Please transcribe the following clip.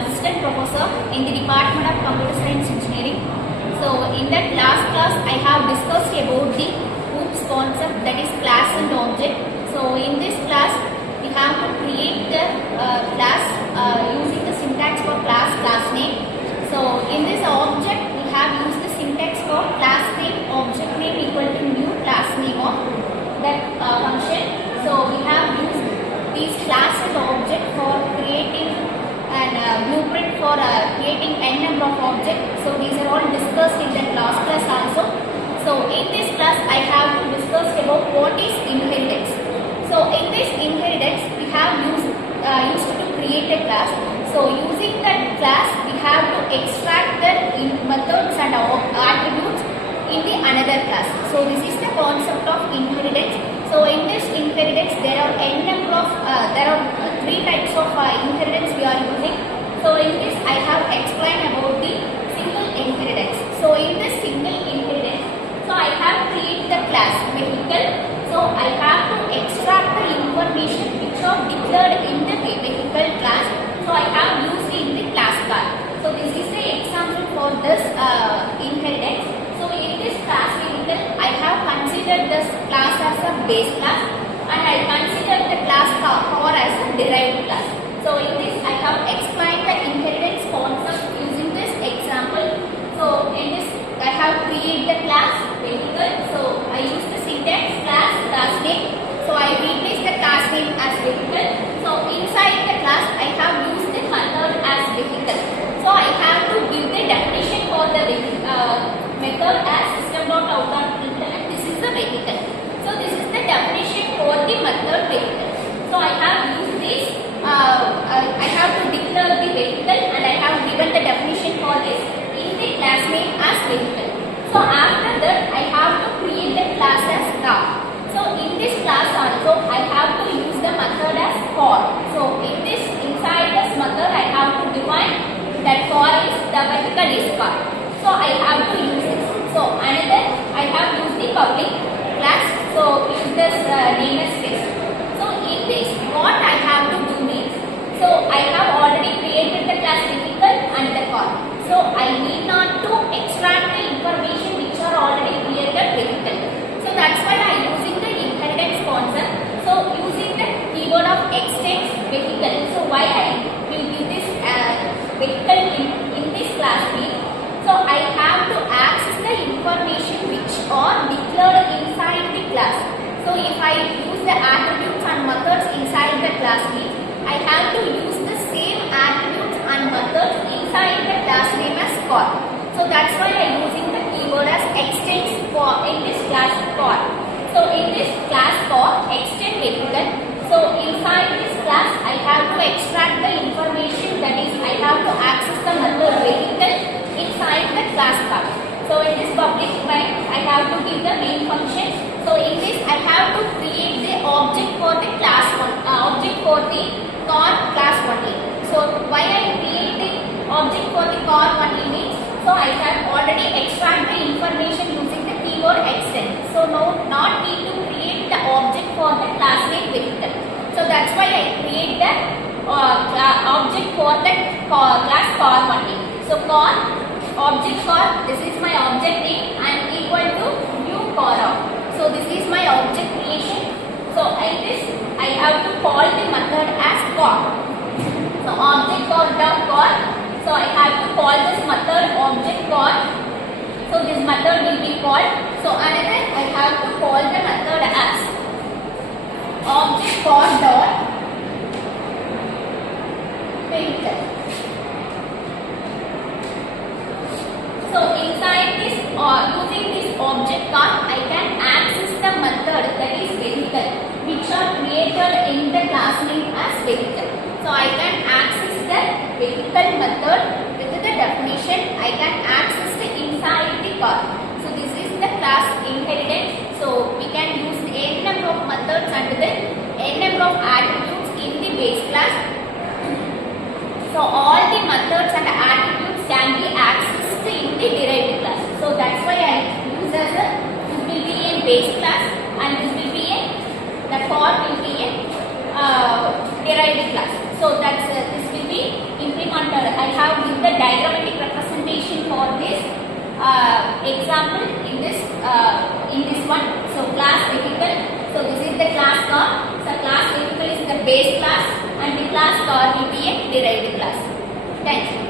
assistant professor in the Department of Computer Science Engineering. So in that last class I have discussed about the OOPS concept, that is class and object. So in this class we have to create the class using the syntax for class name. So in this object we have used the syntax for class name object name equal to new class name of that function. So we have used these class and object for creating and blueprint for creating n number of objects. So these are all discussed in the last class also. So in this class I have discussed about what is inheritance. So in this inheritance we have used to create a class. So using that class we have to extract the methods and attributes in the another class. So this is the concept of inheritance. So in this inheritance there are n number of there are three types of inheritance we are using. So in this I have explained about the single inheritance. So in this single inheritance, so I have created the class vehicle. So I have to extract the information which are declared in the vehicle class. So I have used in the class car. So this is the example for this inheritance. So in this class vehicle, I have considered this class as a base class and I considered the class car as a derived class. So in this I have explained the inheritance concept using this example. So in this I have created the class vehicle. So I use the syntax class name. So I replace the class name as vehicle. So inside the class I have used the method as vehicle. So I have to give the definition for the method as system.out.println. This is the vehicle. So this is the definition for the method vehicle. So I have used this. I have to declare the vehicle and I have given the definition for this in the class name as vehicle. So after that I have to create the class as car. So in this class also I have to use the method as for. So in this inside this method I have to define that for is the vehicle is car. So I have to use this. So another I have used the public class. So use this name as text. So in this what I have to do means, so I have already created the class vehicle and the car. So I need not to extract the information which are already created vehicle. So that's why I am using the inheritance concept. So using the keyword of extends vehicle. So why I will give this vehicle in this class means, so I have to access the information which are declared inside the class. So if I use the attributes and methods inside the class means, I have to use the same attributes and methods inside the class name as car. So that's why I am using the keyword as extends for in this class car. So in this class car extend vehicle. So inside this class I have to extract the information, that is I have to access the method vehicle inside the class car. So in this public main I have to give the main function. So in this I have to create the object for the class one, object for the car class only. So why I create the object for the car only means, so I have already extract the information using the keyword extend. So no, not need to create the object for the class name vehicle. So that's why I create the object for the class car only. So car object car, this is my object name and equal to new car. So this is my object creation. So in this I have to call the method as car. So object car. So I have to call this method object car. So this method will be called. So another I have to call the method as object car dot vehicle. So inside this using this object car I can access the method, that is vehicle, which are created in the class name as vehicle. So I can access the vehicle method with the definition. I can access the inside the car. So this is the class inheritance. So we can use n number of methods and the n number of attributes in the base class. So all the methods and attributes can be accessed in the derived class. So that's why I use as a, this will be a base class and this will be a, the for will be a derived class. So that's this will be implemented I have given the diagrammatic representation for this example in this one. So class vehicle. So this is the class car. So class vehicle is the base class and the class car will be a derived class. Thank you.